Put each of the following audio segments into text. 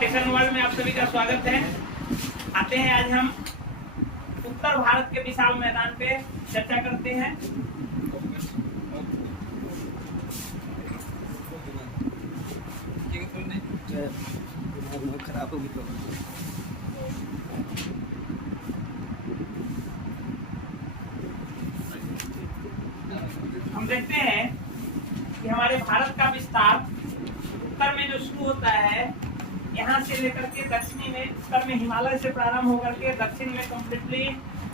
Session world में आप सभी का स्वागत है। आते हैं आज हम उत्तर भारत के विशाल मैदान पे चर्चा करते हैं। खराब होगी तो हम देखते हैं कि हमारे भारत का विस्तार उत्तर में जो शुरू होता है, यहाँ से लेकर के दक्षिणी में, उत्तर में हिमालय से प्रारंभ होकर के दक्षिण में कम्प्लीटली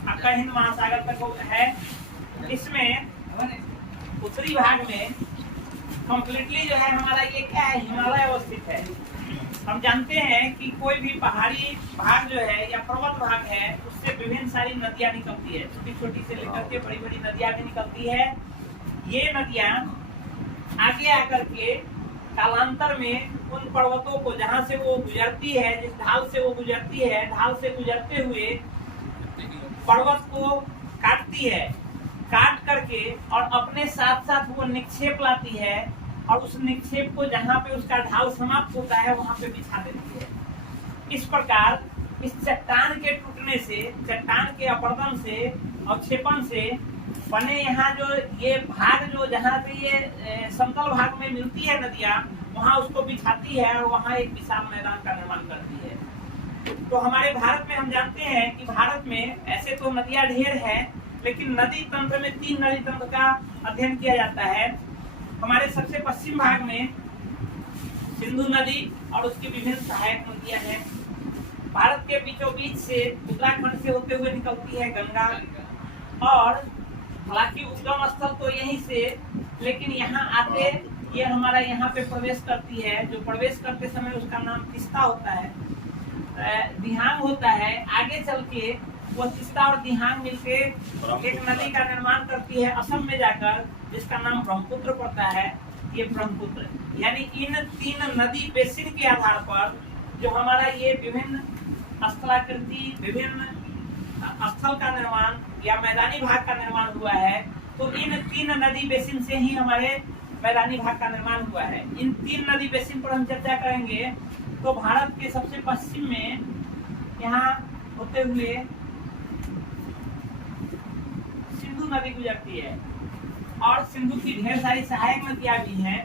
आपका हिंद महासागर तक है। इसमें उत्तरी भाग में कम्प्लीटली जो है हमारा ये क्या है, हिमालय अवस्थित है। हम जानते हैं कि कोई भी पहाड़ी भाग जो है या पर्वत भाग है, उससे विभिन्न सारी नदियां निकलती है, छोटी छोटी से लेकर के बड़ी बड़ी नदियां भी निकलती है। ये नदियां आगे आकर के कालांतर में उन पर्वतों को जहां से वो गुजरती है, जिस ढाल से वो गुजरती है, ढाल से गुजरते हुए पर्वत को काटती है, काट करके और अपने साथ साथ वो निक्षेप लाती है और उस निक्षेप को जहां पे उसका ढाल समाप्त होता है वहां पे बिछा देती है। इस प्रकार इस चट्टान के टूटने से, चट्टान के अपरदन से, अवक्षेपण से बने यहाँ जो ये भाग जो जहाँ पे ये समतल भाग में मिलती है नदियाँ, वहाँ उसको बिछाती है और वहाँ एक विशाल मैदान का निर्माण करती है। तो हमारे भारत में हम जानते हैं कि भारत में ऐसे तो नदियाँ ढेर है, लेकिन नदी तंत्र में 3 नदी तंत्र का अध्ययन किया जाता है। हमारे सबसे पश्चिम भाग में सिंधु नदी और उसकी विभिन्न सहायक नदियाँ हैं। भारत के बीचों बीच से उत्तराखंड से होते हुए निकलती है गंगा, और हालांकि उद्गम स्थल तो यहीं से, लेकिन यहाँ आते ये हमारा यहाँ पे प्रवेश करती है। जो प्रवेश करते समय उसका नाम तिस्ता होता है, दिहांग होता है। आगे चल के वो तिस्ता और दिहांग मिलके एक नदी का निर्माण करती है असम में जाकर, जिसका नाम ब्रह्मपुत्र पड़ता है। ये ब्रह्मपुत्र यानी इन 3 नदी बेसिन के आधार पर जो हमारा ये विभिन्न स्थलाकृति, विभिन्न स्थल का निर्माण या मैदानी भाग का निर्माण हुआ है। तो इन 3 नदी बेसिन से ही हमारे मैदानी भाग का निर्माण हुआ है। इन 3 नदी बेसिन पर हम चर्चा करेंगे। तो भारत के सबसे पश्चिम में यहाँ होते हुए सिंधु नदी गुजरती है और सिंधु की ढेर सारी सहायक नदियां भी हैं।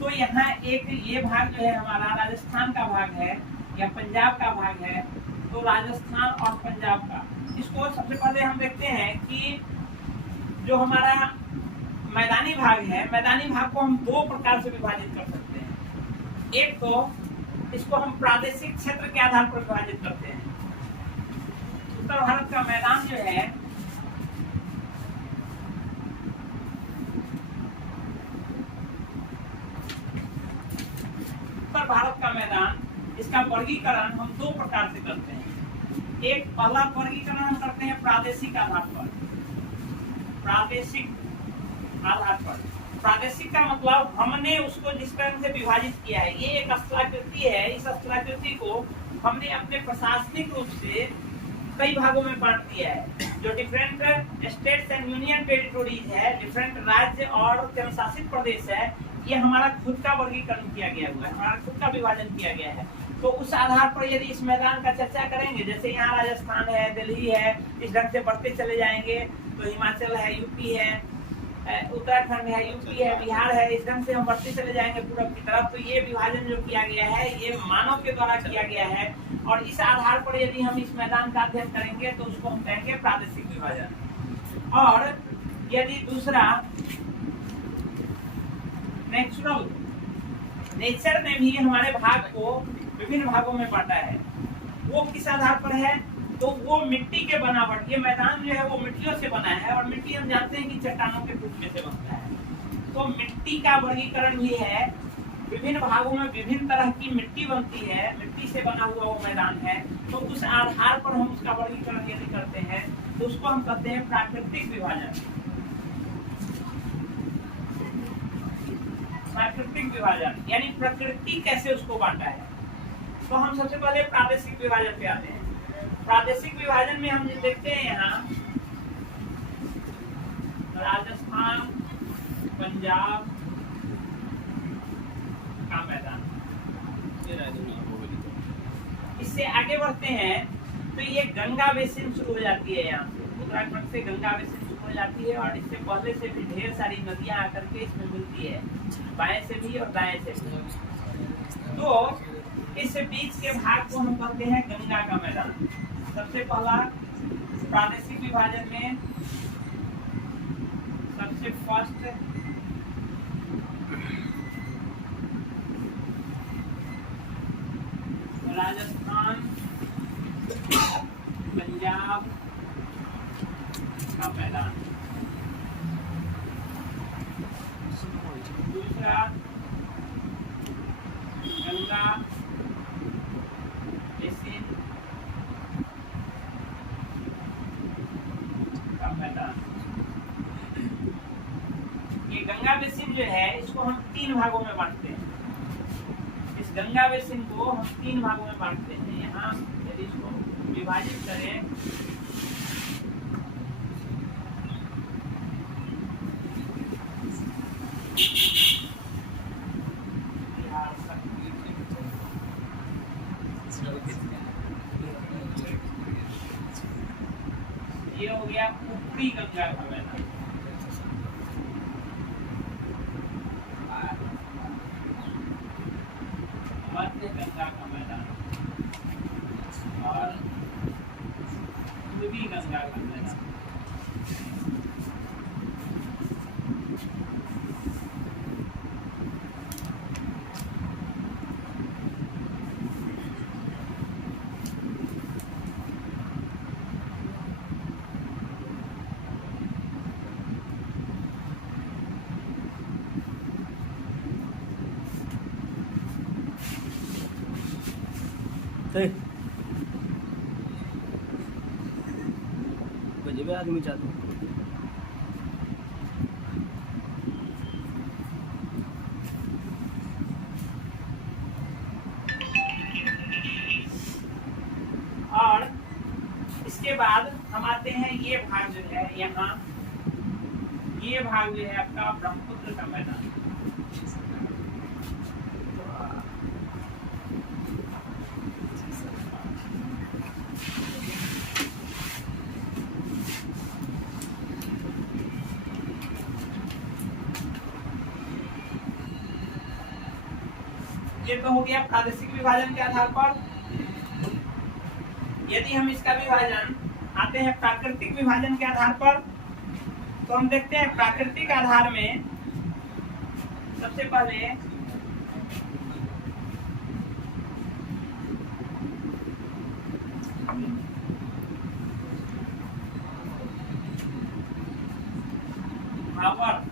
तो यहाँ एक ये भाग जो है हमारा राजस्थान का भाग है या पंजाब का भाग है। तो राजस्थान और पंजाब का, इसको सबसे पहले हम देखते हैं कि जो हमारा मैदानी भाग है, मैदानी भाग को हम 2 प्रकार से विभाजित कर सकते हैं। एक तो इसको हम प्रादेशिक क्षेत्र के आधार पर विभाजित करते हैं। उत्तर भारत का मैदान जो है उत्तर भारत का मैदान, इसका वर्गीकरण हम 2 प्रकार से करते हैं। एक पहला वर्गीकरण हम करते हैं प्रादेशिक आधार पर। प्रादेशिक आधार पर, प्रादेशिक का मतलब हमने उसको जिस तरह से विभाजित किया है, ये एक स्थलाकृति है। इस स्थलाकृति को हमने अपने प्रशासनिक रूप से कई भागों में बांट दिया है। जो different states and union territories है, डिफरेंट राज्य और केंद्रशासित प्रदेश है, ये हमारा खुद का वर्गीकरण किया गया हुआ है, हमारा खुद का विभाजन किया गया है। तो उस आधार पर यदि इस मैदान का चर्चा करेंगे, जैसे यहाँ राजस्थान है, दिल्ली है, इस ढंग से बढ़ते चले जाएंगे तो हिमाचल है, यूपी है, उत्तराखंड है, यूपी है, बिहार है, इस ढंग से हम बढ़ते चले जाएंगे पूरब की तरफ। तो ये विभाजन जो किया गया है, ये मानव के द्वारा किया गया है, और इस आधार पर यदि हम इस मैदान का अध्ययन करेंगे तो उसको हम कहेंगे प्रादेशिक विभाजन। और यदि दूसरा नेचुरल, नेचर ने भी हमारे भाग को विभिन्न भागों में बांटा है। वो किस आधार पर है? तो वो मिट्टी के बनावट, ये मैदान जो है वो मिट्टियों से बना है, और मिट्टी हम जानते हैं कि चट्टानों के टूटने से बनता है। तो मिट्टी का वर्गीकरण भी है। विभिन्न भागों में विभिन्न तरह की मिट्टी बनती है, मिट्टी से बना हुआ वो मैदान है। तो उस आधार पर हम उसका वर्गीकरण यदि करते हैं तो उसको हम कहते हैं प्राकृतिक विभाजन। प्राकृतिक विभाजन यानी प्रकृति कैसे उसको बांटा है। तो हम सबसे पहले प्रादेशिक विभाजन पे आते हैं। प्रादेशिक विभाजन में हम देखते हैं यहाँ राजस्थान, पंजाब का मैदान, इससे आगे बढ़ते हैं तो ये गंगा बेसिन शुरू हो जाती है। यहाँ से उत्तराखंड से गंगा बेसिन शुरू हो जाती है और इससे पहले से भी ढेर सारी नदियां आकर के इसमें मिलती है, बाएं से भी और दाएं से भी। तो इस बीच के भाग को हम कहते हैं गंगा का मैदान। सबसे पहला प्रादेशिक विभाजन में सबसे फर्स्ट राजस्थान, पंजाब का मैदान। दूसरा गंगा बेसिन का मैदान। ये गंगा बेसिन जो है इसको हम 3 भागों में बांटते हैं। इस गंगा बेसिन को हम 3 भागों में बांटते हैं। यहाँ यदि इसको विभाजित करें ये हो गया ऊपरी गंगा का मैदान, मध्य गंगा का मैदान और पूर्वी गंगा का मैदान। बजे में आदमी चाहते और इसके बाद हम आते हैं ये भाग जो है, यहाँ ये भाग जो है आपका ब्रह्मपुत्र का मैदान। ये तो हो गया प्रादेशिक विभाजन के आधार पर। यदि हम इसका विभाजन आते हैं प्राकृतिक विभाजन के आधार पर, तो हम देखते हैं प्राकृतिक आधार में सबसे पहले भावर,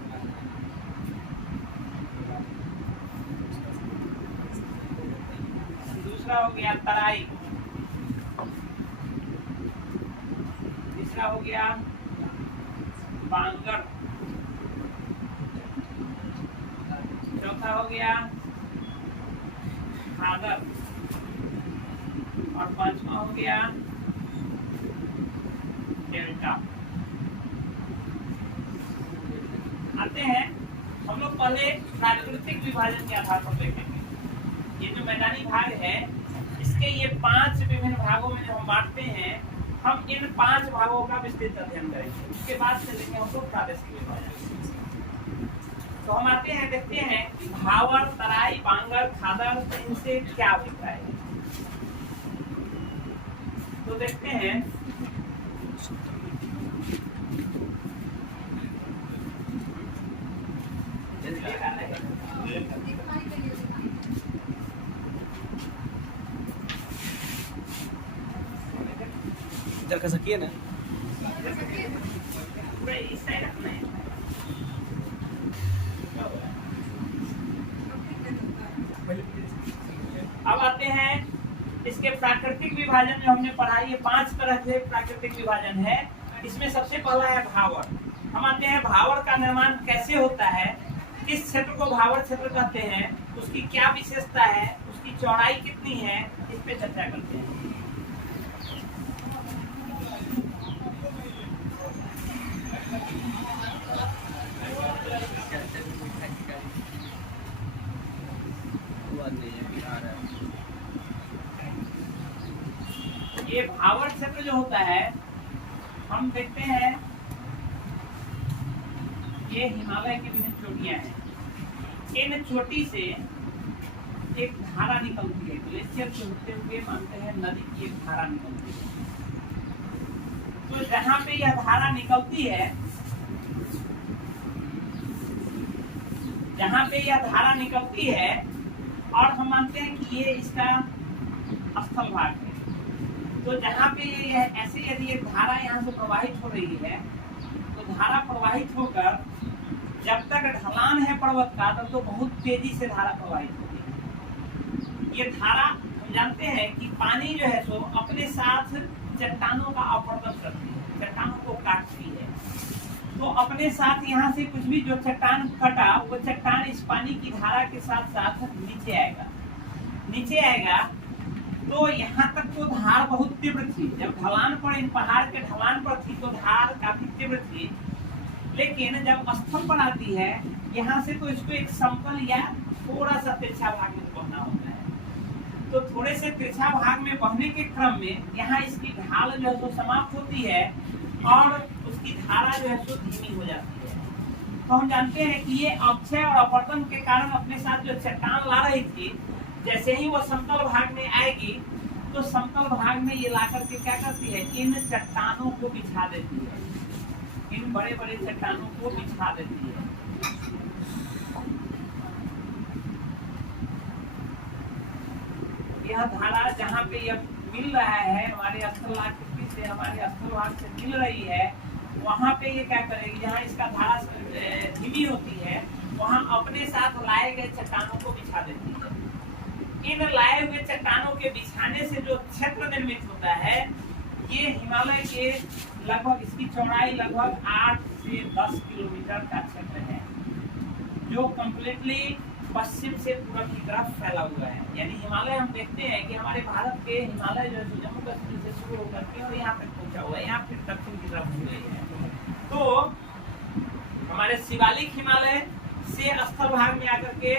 दूसरा हो गया तराई, तीसरा हो गया बांगर, चौथा हो गया खादर और पांचवा हो गया डेल्टा। आते हैं हम लोग पहले प्राकृतिक विभाजन के आधार पर देखेंगे। ये जो मैदानी भाग है इसके ये 5 विभिन्न भागों में जो हम बांटते हैं, हम इन 5 भागों का विस्तृत अध्ययन करेंगे। उसके बाद चलेंगे हम लोग प्रादेशिक विभाजन। तो हम आते हैं, देखते हैं कि भावर, तराई, बांगर, खादर, इनसे क्या अभिप्राय है। तो देखते हैं इधर कर सकिए ना। इस साइड रखना है। अब आते हैं इसके प्राकृतिक विभाजन जो हमने पढ़ा, ये 5 तरह से प्राकृतिक विभाजन है। इसमें सबसे पहला है भावर। हम आते हैं भावर का निर्माण कैसे होता है, किस क्षेत्र को भावर क्षेत्र कहते हैं, उसकी क्या विशेषता है, उसकी चौड़ाई कितनी है, इस पे चर्चा करते हैं। ये भावर क्षेत्र जो होता है, हम देखते हैं ये हिमालय की विभिन्न चोटियां हैं। इन चोटी से एक धारा निकलती है, ग्लेशियर से होते हुए मानते हैं नदी की एक धारा निकलती है। तो जहां पे यह धारा निकलती है, जहां पे यह धारा निकलती है, और हम मानते हैं कि ये इसका स्थल भाग है। तो जहां पे यह ऐसे यदि एक धारा यहाँ से प्रवाहित हो रही है, तो धारा प्रवाहित होकर जब तक ढलान है पर्वत का, तब तो बहुत तेजी से धारा प्रवाहित होती है। ये धारा हम जानते हैं कि पानी जो है सो अपने साथ चट्टानों का अपवर्तन करती है, चट्टानों को काटती है। तो अपने साथ यहाँ से कुछ भी जो चट्टान कटा, वो चट्टान इस पानी की धारा के साथ साथ नीचे आएगा। नीचे आएगा तो यहाँ तक तो धार बहुत तीव्र थी, जब ढलान पर, इन पहाड़ के ढलान पर थी तो धार काफी तीव्र थी। लेकिन जब स्थल पर आती है, यहाँ से तो इसको एक समतल या थोड़ा सा तिरछा भाग में बहना होता है। तो थोड़े से तिरछा भाग में बहने के क्रम में यहाँ इसकी ढाल जो है सो समाप्त होती है और उसकी धारा जो है सो धीमी हो जाती है। तो हम जानते हैं कि ये अक्षय और अपवर्तन के कारण अपने साथ जो चट्टान ला रही थी, जैसे ही वो समतल भाग में आएगी, तो समतल भाग में ये ला करके क्या करती है, इन चट्टानों को बिछा देती है, इन बड़े बड़े चट्टानों को बिछा देती है। यह धारा जहाँ पे यह मिल रहा है, हमारे स्थलाकृति से, हमारे स्थल भाग से मिल रही है, वहाँ पे ये क्या करेगी, जहाँ इसका धारा धीमी होती है, वहाँ अपने साथ लाए गए चट्टानों को बिछा देती है। इन लाए हुए चट्टानों के बिछाने से जो क्षेत्र निर्मित होता है, ये हिमालय के लगभग, इसकी चौड़ाई लगभग 8 से 10 किलोमीटर का क्षेत्र है, जो कम्प्लीटली पश्चिम से पूरब की तरफ फैला हुआ है। यानी हिमालय हम देखते हैं कि हमारे भारत के हिमालय जो है जम्मू कश्मीर से शुरू होकर के और यहाँ तक पहुंचा हुआ है, यहाँ फिर दक्षिण की तरफ हो गई है। तो हमारे शिवालिक हिमालय से स्थल भाग में आकर के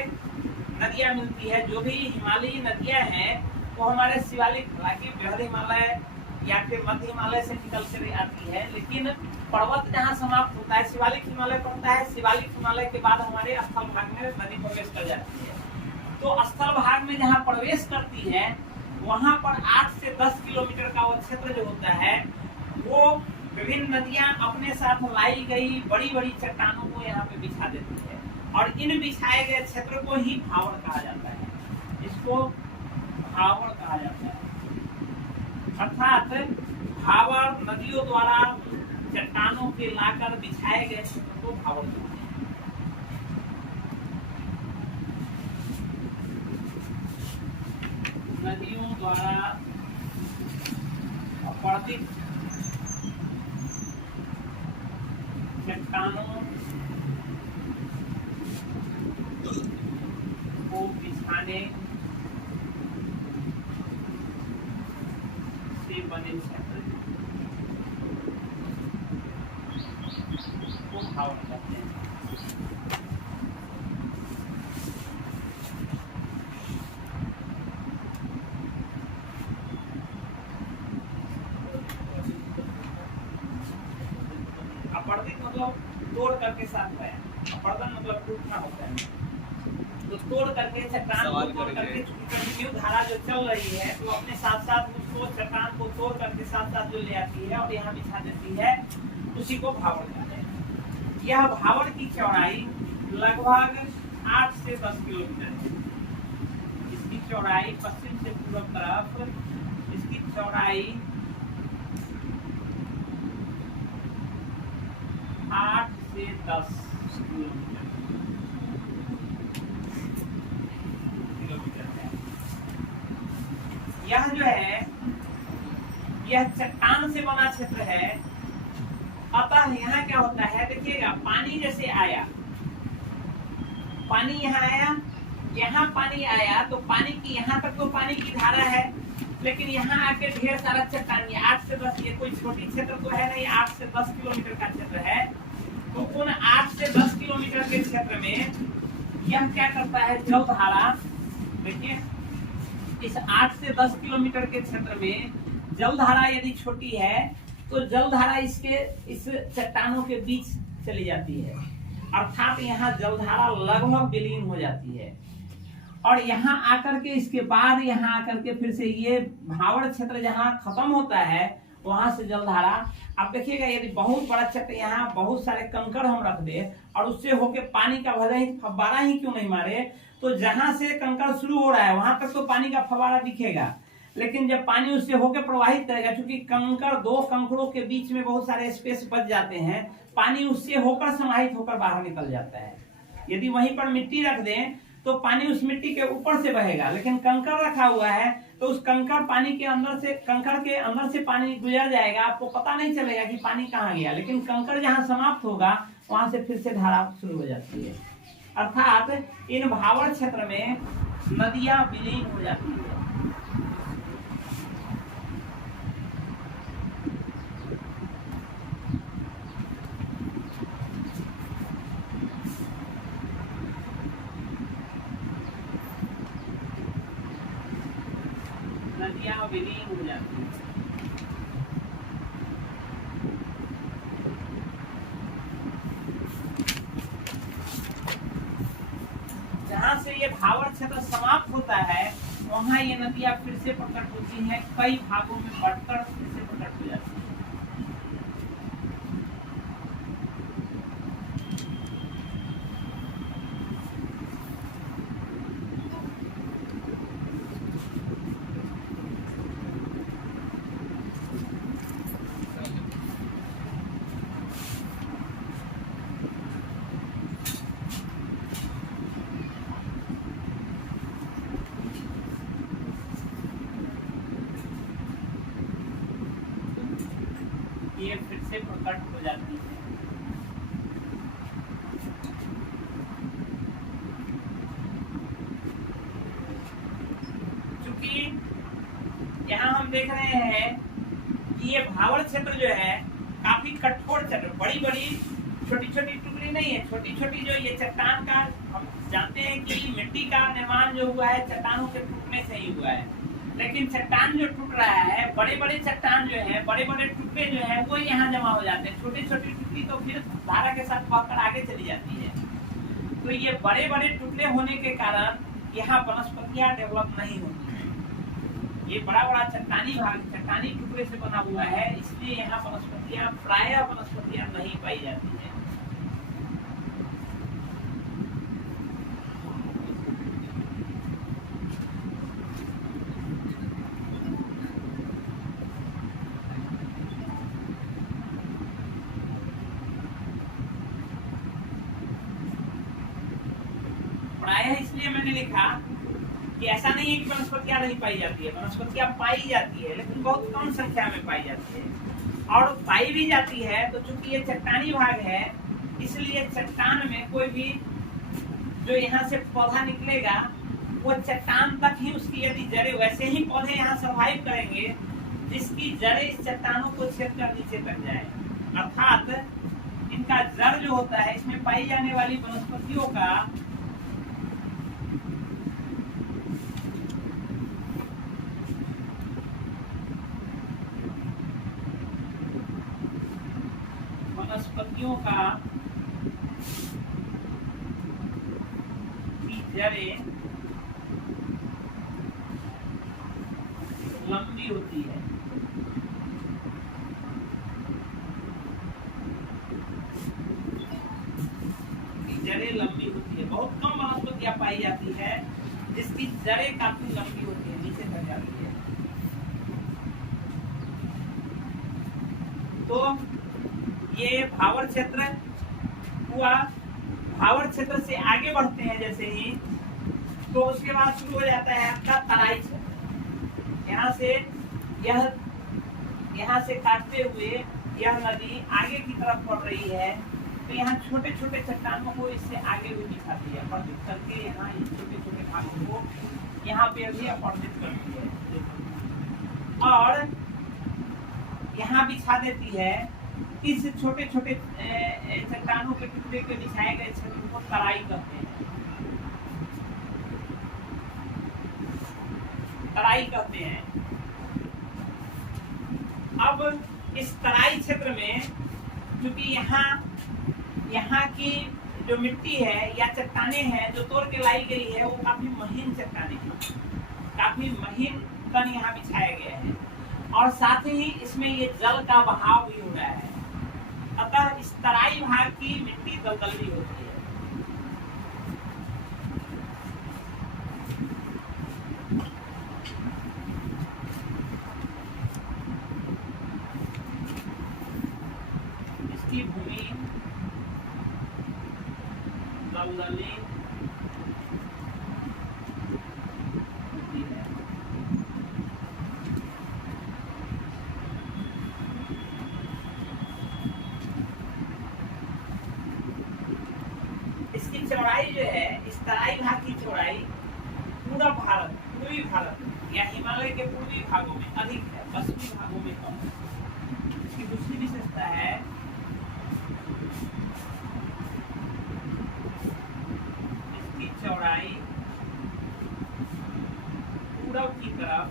नदियां मिलती है। जो भी हिमालयी नदियां हैं वो हमारे शिवालिक, हालांकि बृहद हिमालय या फिर मध्य हिमालय से निकल कर आती है, लेकिन पर्वत जहाँ समाप्त होता है शिवालिक हिमालय पड़ता है। शिवालिक हिमालय के बाद हमारे स्थल भाग में नदी प्रवेश कर जाती है। तो स्थल भाग में जहाँ प्रवेश करती है, वहाँ पर 8 से 10 किलोमीटर का वो क्षेत्र जो होता है, वो विभिन्न नदियां अपने साथ लाई गई बड़ी बड़ी चट्टानों को यहाँ पे बिछा देती है, और इन बिछाए गए क्षेत्र को ही भावर कहा जाता है। इसको भावर कहा जाता है, अर्थात भावर नदियों द्वारा चट्टानों के लाकर बिछाए गए क्षेत्र को भावर कहते हैं। नदियों द्वारा अपवर्तित चट्टानों को बिछाने से बने क्षेत्र को भावर कहते हैं। अपवर्तित मतलब तोड़ करके साथ है, अपवर्तन मतलब टूटना होता है। तो तोड़ करके चट्टान को तोड़ करके कंटिन्यू धारा जो चल रही है, तो अपने साथ साथ उसको चट्टान को तोड़ करके साथ साथ जो ले आती है और यहाँ बिछा देती है, उसी को भावर कहते हैं। यह भावर की चौड़ाई लगभग 8 से 10 किलोमीटर है। इसकी चौड़ाई पश्चिम से पूर्व तरफ, इसकी चौड़ाई 8 से 10 किलोमीटर है। यह जो है, यह चट्टान से बना क्षेत्र है। अतः यहाँ क्या होता है, देखिएगा, पानी जैसे आया, पानी यहाँ आया, यहाँ पानी आया, तो पानी की यहाँ तक तो पानी की धारा है, लेकिन यहाँ आके ढेर सारा चट्टान, 8 से 10, ये कोई छोटी क्षेत्र तो है नहीं, 8 से 10 किलोमीटर का क्षेत्र है। तो उन 8 से 10 किलोमीटर के क्षेत्र में यह क्या करता है, जल धारा, देखिए इस 8 से 10 किलोमीटर के क्षेत्र में जलधारा यदि छोटी है तो जलधारा इस चट्टानों के बीच चली जाती है, अर्थात यहाँ जलधारा लगभग विलीन हो जाती है। और यहाँ आकर के इसके बाद यहाँ आकर के फिर से ये भावड़ क्षेत्र जहाँ खत्म होता है वहां से जलधारा, आप देखिएगा यदि बहुत बड़ा क्षेत्र यहाँ बहुत सारे कंकड़ हम रख दे और उससे होके पानी का भले ही फव्वारा ही क्यों नहीं मारे, तो जहां से कंकड़ शुरू हो रहा है वहां तक तो पानी का फव्वारा दिखेगा, लेकिन जब पानी उससे होकर प्रवाहित करेगा, क्योंकि कंकड़ दो कंकड़ों के बीच में बहुत सारे स्पेस बच जाते हैं, पानी उससे होकर समाहित होकर बाहर निकल जाता है। यदि वहीं पर मिट्टी रख दें तो पानी उस मिट्टी के ऊपर से बहेगा, लेकिन कंकड़ रखा हुआ है तो उस कंकड़ पानी के अंदर से, कंकड़ के अंदर से पानी गुजर जाएगा, आपको पता नहीं चलेगा कि पानी कहाँ गया, लेकिन कंकड़ जहाँ समाप्त होगा वहां से फिर से धारा शुरू हो जाती है। अर्थात इन भावड़ क्षेत्र में नदियां विलीन हो जाती है। नदियां विलीन हो जाती है। जहां से ये भावड़ क्षेत्र समाप्त होता है वहां ये नदियां फिर से प्रकट होती हैं, कई भागों में बढ़कर फिर से प्रकट हो जाती है। ये फिर से प्रकट हो जाती है। क्योंकि यहाँ हम देख रहे हैं कि ये भावड़ क्षेत्र जो है काफी कठोर क्षेत्र, बड़ी बड़ी छोटी छोटी टुकड़ी नहीं है, छोटी छोटी जो ये चट्टान का, हम जानते हैं कि मिट्टी का निर्माण जो हुआ है चट्टानों के टूटने से ही हुआ है, लेकिन चट्टान जो टूट रहा है, बड़े बड़े चट्टान जो है, बड़े बड़े टुकड़े जो है वो यहाँ जमा हो जाते हैं, छोटी छोटी टुकड़ी तो फिर धारा के साथ बहकर आगे चली जाती है। तो ये बड़े बड़े टुकड़े होने के कारण यहाँ वनस्पतियाँ डेवलप नहीं होती है। ये बड़ा बड़ा चट्टानी भाग, चट्टानी टुकड़े से बना हुआ है, इसलिए यहाँ वनस्पतियाँ प्रायः वनस्पतियाँ नहीं पाई जाती है। प्रायः इसलिए मैंने लिखा कि ऐसा नहीं है कि वनस्पतियां नहीं पाई जाती है, वनस्पतियां पाई जाती है लेकिन बहुत कम संख्या में पाई जाती है, और पाई भी जाती है तो चूंकि ये चट्टानी भाग है इसलिए चट्टान में कोई भी जो यहाँ से पौधा निकलेगा वो चट्टान तक ही उसकी यदि जड़ें, वैसे ही पौधे यहाँ सर्वाइव करेंगे जिसकी जड़ें इस चट्टानों को छेद कर नीचे तक जाए, अर्थात इनका जड़ जो होता है इसमें पाई जाने वाली वनस्पतियों का जड़ें लंबी होती है। जड़ें लंबी होती है, बहुत कम वनस्पतियां पाई जाती है जिसकी जड़ें काफी लंबी होती है, नीचे तक जाती है। तो ये भावड़ क्षेत्र हुआ। भावड़ क्षेत्र से आगे बढ़ते हैं जैसे ही, तो उसके बाद शुरू हो जाता है आपका तराई क्षेत्र। यहाँ से काटते हुए यह नदी आगे की तरफ बढ़ रही है, तो यहाँ छोटे छोटे चट्टानों को इससे आगे भी दिखाती है, अपॉर्जिट करके यहाँ इन छोटे छोटे भागों को यहाँ पे अभी अपॉर्जिट करती है और यहाँ बिछा देती है। इस छोटे छोटे चट्टानों के टुकड़े के बिछाए गए क्षेत्र को तराई कहते हैं। तराई कहते हैं। अब इस तराई क्षेत्र में क्योंकि यहाँ की जो मिट्टी है या चट्टाने हैं जो तोड़ के लाई गई है वो काफी महीन चट्टाने हैं, काफी महीन तन यहाँ बिछाया गया है और साथ ही इसमें ये जल का बहाव भी हो रहा है। अतः इस तराई भाग की मिट्टी दलदली होती है। इसकी भूमि दलदली होती है। इसकी चौड़ाई जो है, इस तराई भाग की चौड़ाई पूरा भारत, पूर्वी भारत या हिमालय के पूर्वी भागों में अधिक है, पश्चिमी भागों में कम है। इसकी दूसरी विशेषता है इसकी चौड़ाई पूरब की तरफ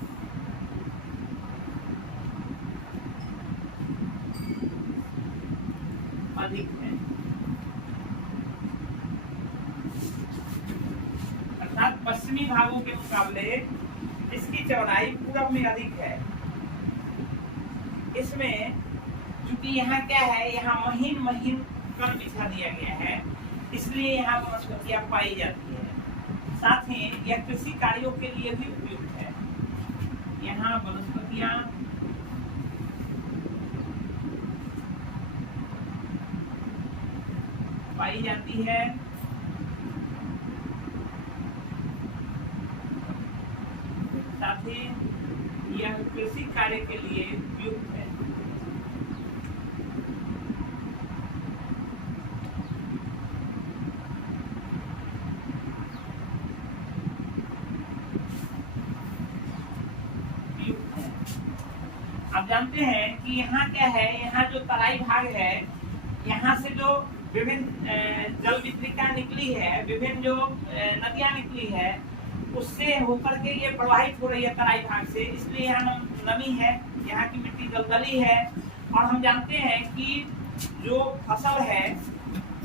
अधिक है, अर्थात पश्चिमी भागों के मुकाबले इसकी चौड़ाई पूरब में अधिक है। इसमें चूंकि यहाँ क्या है, यहाँ महीन महीन कण बिछा दिया गया है, इसलिए यहाँ वनस्पतियां पाई जाती है। साथ ही यह कृषि कार्यों के लिए भी उपयुक्त है। यहाँ वनस्पतियां पाई जाती है। साथ ही यह कृषि कार्य के लिए उपयुक्त है। आप जानते हैं कि यहाँ क्या है, यहाँ जो तराई भाग है, यहाँ से जो विभिन्न जल वितरिका निकली है, विभिन्न जो नदियाँ निकली है, उससे होकर के ये प्रवाहित हो रही है तराई भाग से, इसलिए यहाँ नमी है, यहाँ की मिट्टी दलदली है। और हम जानते हैं कि जो फसल है,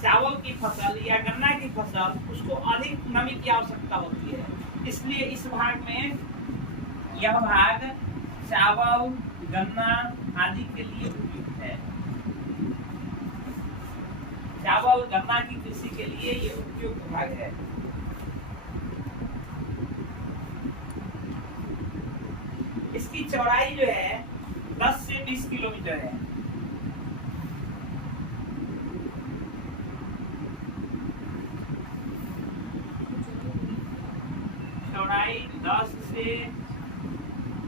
चावल की फसल या गन्ना की फसल, उसको अधिक नमी की आवश्यकता होती है, इसलिए इस भाग में यह भाग चावल, गन्ना आदि के लिए उपयुक्त है। चावल गन्ना की कृषि के लिए ये उपयुक्त भाग है। इसकी चौड़ाई जो है 10 से 20 किलोमीटर है। चौड़ाई 10 से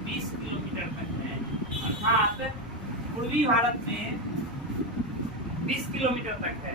20 किलोमीटर तक है, अर्थात पूर्वी भारत में 20 किलोमीटर तक है।